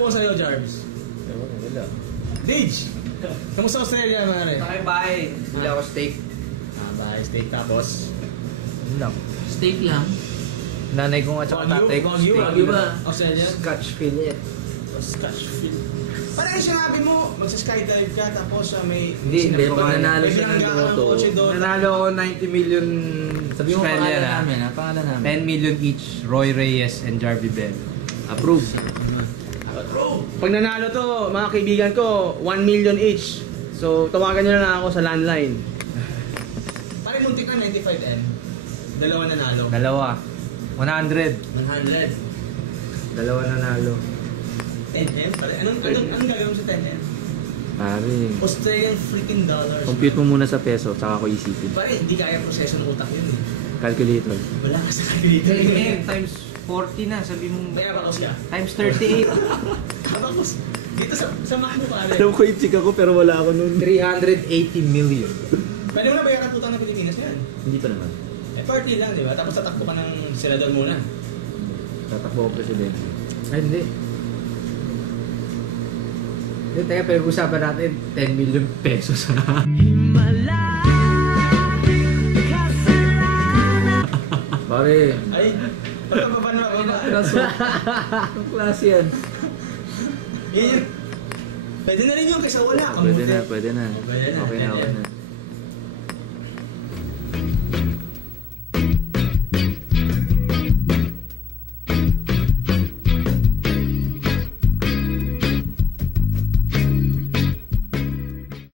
pasalubong ko sa'yo, Jarvis? Wala. Dage! Kamusta Australia, mare? Bye-bye. Bili ako steak. Bahay steak tapos? Lang. Steak lang. Nanay ko nga tsaka tatay ko. Wagyu ba? Australia? Scotch fillet. Scotch fillet. Parang yung sinabi mo, magsa-skydive ka tapos may... Hindi. Pag nanalo may siya ng binanggaan ng Toto. kotse doon. Nanalo ako 90 million Sabi mo Australia pangalan na. namin, ha? Pangalan namin. 10 million each. Roy Reyes and Jarvie Bell. Approved. Pag nanalo to, mga kaibigan ko, 1 million each. So, tawagan nyo na lang ako sa landline. Parang muntik na 95M. Dalawa nanalo. Dalawa. 100. 100. Dalawa nanalo. 10M? Anong gagawin mo sa 10M? Pare. Australian freaking dollars. Compute mo muna sa peso, tsaka ko isipin. Pare, hindi kaya proseso ng utak yun eh. Calculator. Wala ka sa calculator. 10M times 40 na. Sabi mong May abakos ka. times 38. Abakos. Dito sa Mac mo pare. Alam ko yung chika ko pero wala ako nun. 380 million. Pwede mo na bayaran utang ng Pilipinas yan. Hindi pa naman. Eh, party lang, di ba? Tapos tatakbo ka ng senador muna. Tatakbo ko presidente. Ay, hindi. Hindi, teka, pag-usapan natin 10 million pesos. Pare. Ay, pagkababa na ako. Ang klase yan. Pwede na rin yun kaysa wala. Pwede na, pwede na. Pwede na, Okay na, pwede. okay na.